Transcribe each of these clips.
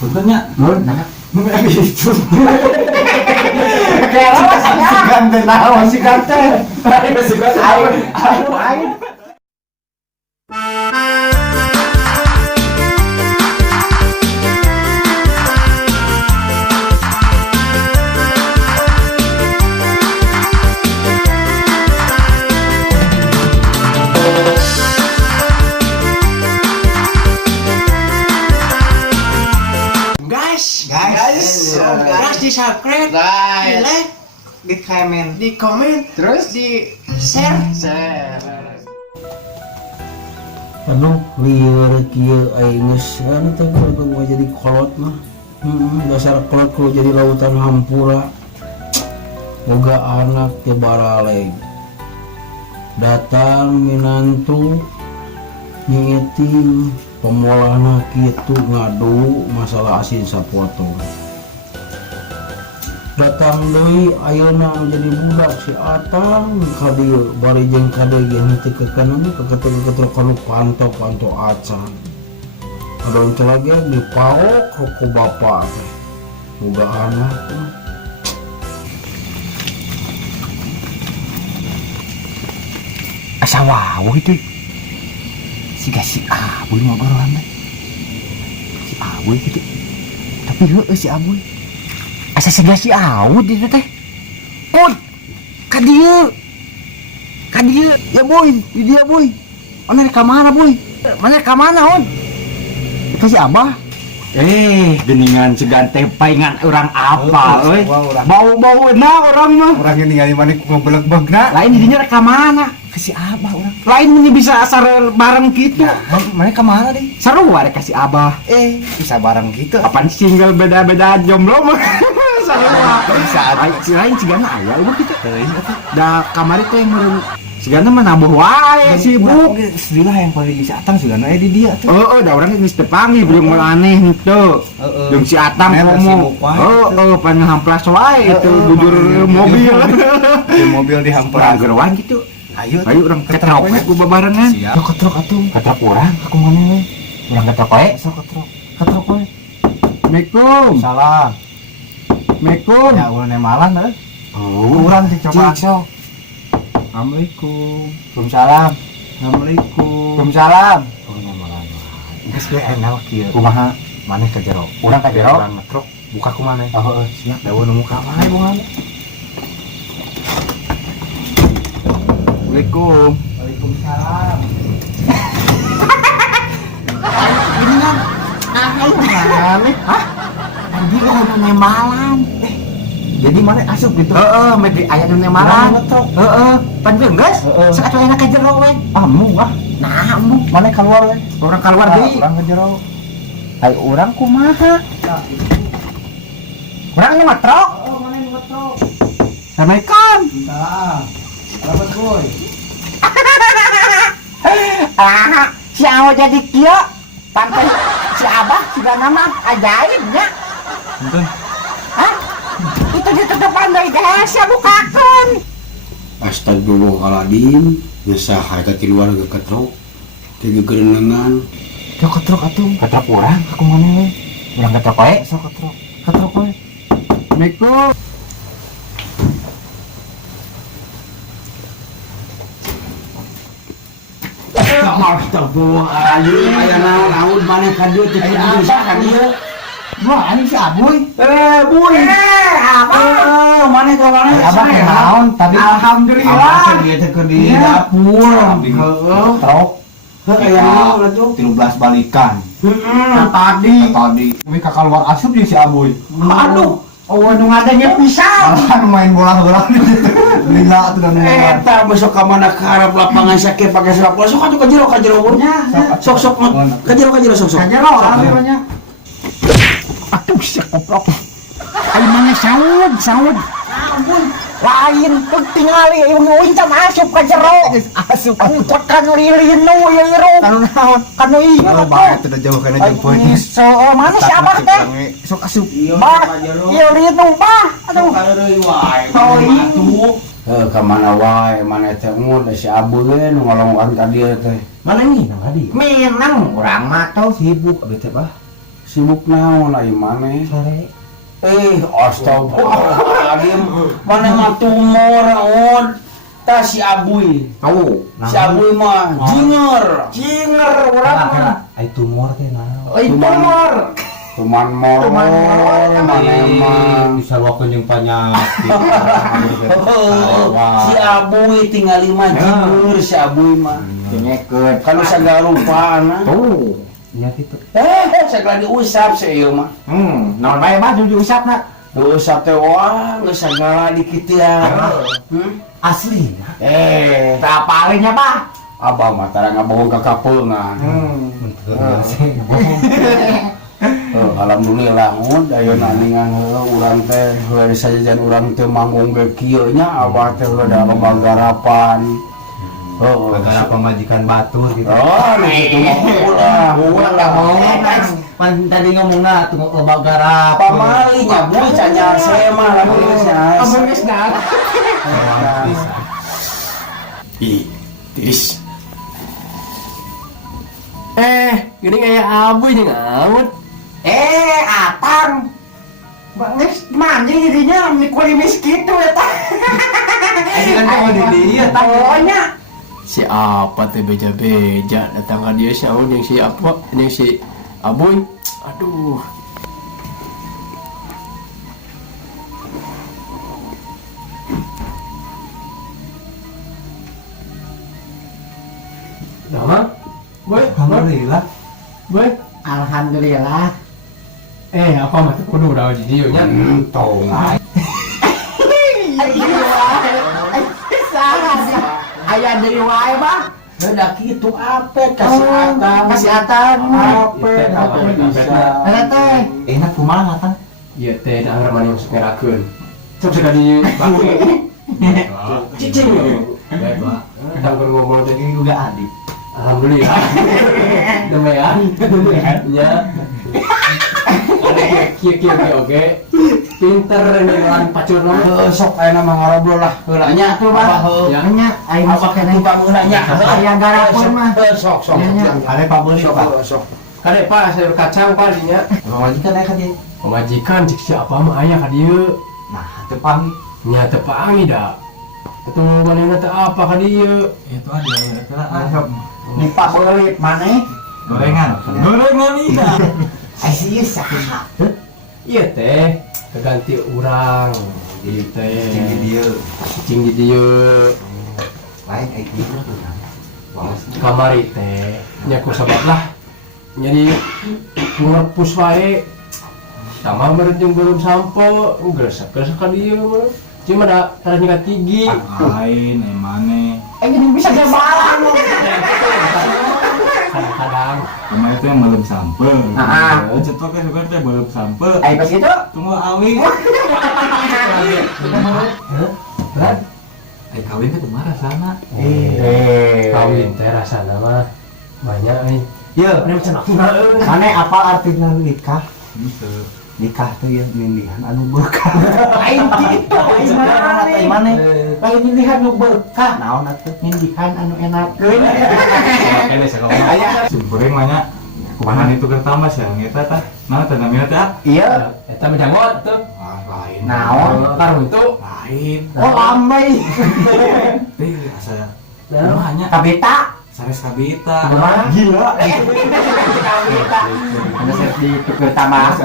Bentuknya. Itu. Kayak masih ganteng, masih ganteng. Ayo. Guys, di subscribe, di like, di komen, terus di share. Anu lieur kieu aing geus anu teh gua jadi kolot mah. Dasar kolot kudu jadi lautan hampura. Boga anak teh baraleg. Datang minantu nyeting pemolahna kitu ngadu masalah asin sapotong. Datang deui ayeuna menjadi budak si Atang ka dieu bari jeung ka dieu ge henteu ke kanan ke ketuk kanu panto acan. Adon celage dipaok ku bapa teh. Boga anak teh. Asa wawuh itu. Siga si Abuy ngobrolan teh. Si Abuy gitu. Tapi heueuh si Abuy. Asa siga si Awud itu teh. Boy. Ka dieu. Ya boy, di dia boy. Mana ka mana boy? Mana ka mana on? Ka si Abah. Geningan seganteng paingan orang apa euy. Bau-baueuna orang mah. Orang yang ningali mana ngobeleg-begna. Lain didinya ka mana? Ka si Abah urang. Lain mun bisa asar bareng kitu. Mana ke mana deh? Sarua rek ka si Abah. Bisa bareng gitu. Apaan single beda-beda jomblo mah. Sarua. Bisa Lain cigana aya eueuh kitu. Da kamari teh meureun sigana mah nabuh wae sibuk. Sedilah yang paling si Atang juga di dia tuh. Da urang geus teu panggih belum aneh henteu. Jeung si Atang ngomong. Pan ngahamplas wae itu bujur mobil. Di mobil dihamplas. Gerowan gitu. Ayo Urang ketrok we ku babarengan. Siap. Ketrok atuh. Ketrok urang aku mana we. Urang ketrok we. Sok ketrok. Ketrok we. Assalamualaikum. Salam. Assalamualaikum. Ya ulun emalan teh. Urang dicoba. sok. Assalamualaikum. Waalaikumsalam. Assalamualaikum. Waalaikumsalam. Ngamalan. Geus we enak kieu. Kumaha? Maneh ka jero. Urang ka jero. Urang ngetrok. Buka ku maneh. Siap. Daun nu muka wae bungan. Assalamualaikum. Waalaikumsalam. Ini kan ayo maneh. Hah? Andi ono nemalan. Jadi mana asup gitu? Mede aya nu nemalan. Ngetrok. Pan geus. Saat we enak ka jero we. Amu ah. Nah, amu. Mana keluar we? Orang keluar deui. Urang ke jero. Ai urang kumaha? Urang nu ngetrok. Mana yang ngetrok? Assalamualaikum. Salam. Selamat boy. Si Awo jadi kieu. Pantai si Abah sudah nama ajaibnya. Punten. Hah? Itu di depan dari desa bukakeun. Astagfirullahaladzim. Ngesaha ka keluar ke ketrok. Kegegerenengan. Yo ketrok atuh. Ketrok urang aku mana we? Urang ketrok wae. Sok ketrok. Ketrok wae. Assalamualaikum. Astagfirullahaladzim. Aya naon maneh ka dieu teh kudu bisa ka dieu. Wah, ini si Abuy. Buy. Abah. Maneh ka maneh. Abah naon tadi? Alhamdulillah. Dia teh keur di dapur. Heeh. Trok. Aya naon atuh? 13 balikan. Tadi. Tadi. Tapi ka keluar asup di si Abuy. Aduh. Oh, nu ngadanya pisan. Malahan main bola-bola di situ. Lila atuh dan Eta besok ka mana ka harap lapangan sakit pakai sepak bola. Sok atuh ka jero nya. Sok ka jero sok. Kajero alhamdulillah. Aduh si koprok. Ai mana saud. Lain tingali nguing can asup ka jero. Asup Kan lilin nu ieu iro. anu naon? Kan ieu Oh, bae teh jauh kana jeung poin. So, mana si Abah teh? Sok asup. Bah, ieu lilin nu bah. Aduh. Ka deui wae. Oh, Atuh. kemana wae mana teh ngut si abu ge nu ngolongkan ka dieu teh. Mana ini nang adi? Minang urang mah teh Sibuk abdi teh bah. Sibuk naon ai maneh? Sare. Astagfirullahaladzim. Mana mah tumor naon? Ta si abuy. tuh Si abuy mah jinger. cinger urang mah Ai tumor teh naon? tumor Tuman mor. Mana mah bisa wakeun jeung penyakit. si abuy tinggal mah jinger si abuy mah. dingekeun Kalau sagala rupana. tuh Nya kitu. Sagala diusap si ieu mah. naon bae mah diusapna Diusap teh wah geus sagala di kitu ya. Asli. tak palingnya Pak Abah mah tara ngabohong ka kapeungan. Alhamdulillah mun ayeuna ningan heula urang teh heula sajajan urang teh manggung ge kieu nya abah teh heula da loba garapan. Gara pemajikan batur gitu. Oh, itu mah ulah. urang da mau Pan tadi ngomongna tunggu loba garap. Pamali nya bu canya saya mah lamun geus amun geus dah Tiris. Gini kayak abu ini ngawut. atang Bangis mancing jadinya mikolimis gitu eta. Kan kamu di dia Pokoknya Siapa teh beja-beja datang ke dia siapa yang si apa yang si Aboy. Aduh. Nama? Boy, alhamdulillah. boy. alhamdulillah. Apa mah teh kudu udah di dieu nya. tong. Aya deui wae Bang. Da kitu apet kasih atang. Kasih atang. Apet bisa. Eta teh Enak kumaha Kang? Ieu teh da mana yang ngerakeun. Sok sekali baku. Cicing. Baik, Pak. Kita ngomong tadi Juga adik. alhamdulillah. Demean. Ya. Ada kieu oke. Pinter ini lan pacur mah. Sok ayeuna mah ngarobrol lah heula nya tuh Bang. Ya. nya aing Apa tukang heula nya? Aya garapun mah. Sok. Ada pabeli Pak. Sok. Kade Pak sayur kacang Pak dinya. Majikan aya ka dia. Pemajikan cik siapa mah aya ka dieu. Nah, teu pami. Nya teu pangi da. Itu manehna teh apa ka dieu? Itu ada eta Dipabeulit maneh. gorengan. Gorengan iya. Aya saha? Iya teh keganti urang di teh cicing di dieu Lain kayak gitu lah. kamari teh nya ku sabab lah jadi ngurpus wae tambah meureun jeung belum sampo gresek-gresek ka dieu mah cuma da tara nyikat gigi Lain, emane. Jadi bisa jabalan. kadang-kadang Kemarin itu yang belum sampai. Ah. Cetoknya juga teh belum sampai. Ayo pas itu. Tunggu awi. Kawin teh kumaha sana? kawin teh rasana mah banyak nih Iya, ini macam aku mana apa artinya nikah? Gitu. Nikah tuh ya ngindihan anu berkah. Lain gitu. Lain mana? Lain dilihat nu berkah. Naon atuh? Ngindihan anu enakeun. kene sakola Aya. Simpuring banyak. Kumaha itu kertama sih ngeta tah. Nah, teh namina teh. Iya. eta menjangot tuh Lain. Naon? karung itu Lain. Oh lambai. Teh asa. Nah. Kumahanya Kabita. sanes kabita. Gila. Kabita. Ada set di tuker tambah.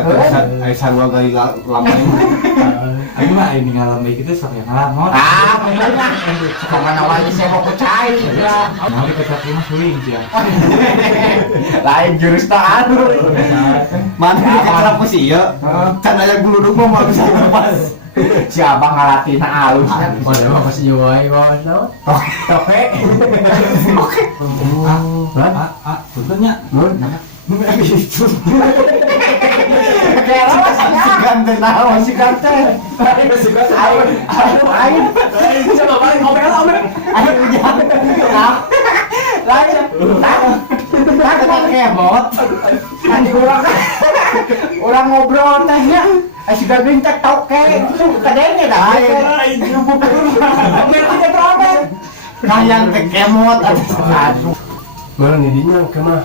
Ai sarua gali lambai. Ayo mah ini ngalam baik itu sok yang ngalam. Ah, bener lah. Kemana wae saya mau percaya. Nah, di kecap mah suling ya. Lain jurus tak anu. Mana kenapa sih ya? Can aya guludug mah bisa lepas. Si abang ngalatina alus. oh dia mah pasti wae bos no toke Tentunya. Kira masih ganteng naon masih ganteng. Ayo. coba balik ngomel Ayo hujan. Lain. Kan kebot. Tadi orang ngobrol tehnya. sudah minta toke itu kadangnya dah. Ambil kita problem. Kayang kemot aduh. Mana nih dinya kemah?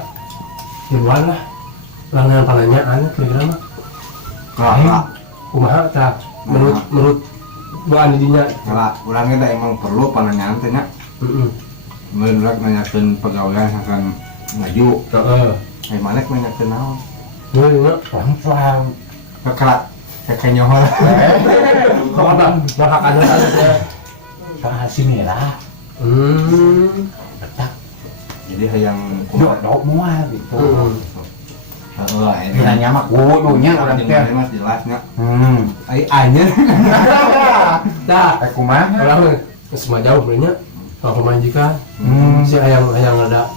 Hiruan lah. Langan pananyaan kira-kira mah. Kalau Kumaha tak menurut doa dinya. kalau orangnya emang perlu pananyaan teh nya. Menurut nanyakeun pegawai akan ngaju. Heeh. Mana nanyakeun naon? Nya Langsung. Kakak kakak nyohol. kok apa? Mahak ada teh. Kasih merah. Betak. Jadi hayang Dok mual gitu. ini Kiranya mah kudunya orang teh. Mas jelasnya. Ai Ah, anjir. Dah, Kumaha? orang semua jauh sebenarnya. Kalau pemajikan, si ayang ada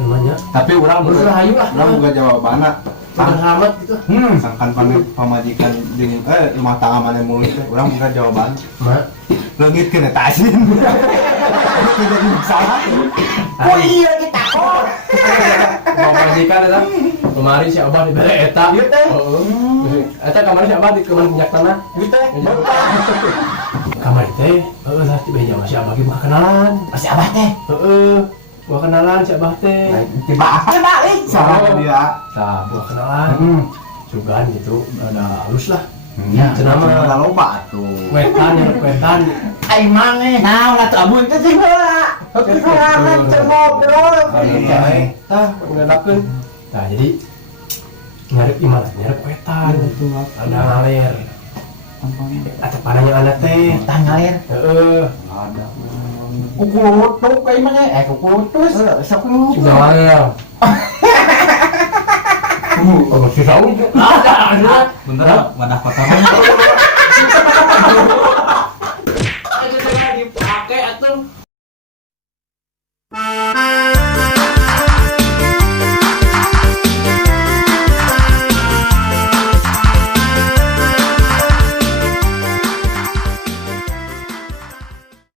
namanya. Tapi orang Bener hayu lah. orang buka jawabanna. Udah selamat gitu. Sangkan pamajikan jeung rumah tangga mana mulut teh. Urang buka jawaban. Mak. Leungit kena tasin. Jadi salah. Oh iya kita kok. Pemajikan eta. Kemarin si Abah dibere eta. Ieu teh. Heeh. Eta kemarin si Abah di kemarin minyak tanah. Ieu teh. Kamar teh, lah tiba aja masih Abah ge buka kenalan. Masih abah teh. Heeh. Buka kenalan si Abah teh. Tiba balik. Salah dia. Tah, buka kenalan. Sugan gitu, ada halus lah. Ya. Cenama loba atuh. wetan. Ai maneh naon atuh amun teh sih heula. Oke sorangan teu ngobrol. Tah, ngadakeun. Nah, jadi nyarep imana? Nyarep wetan. Ada ngaler. Atau pananya anak teh. Tangalir. Heeh. Kukulutuk kayak mana? Kukulutus. Sok lu. Sudah ngaler. Oh, masih tahu. Ada. Bentar, wadah kotoran.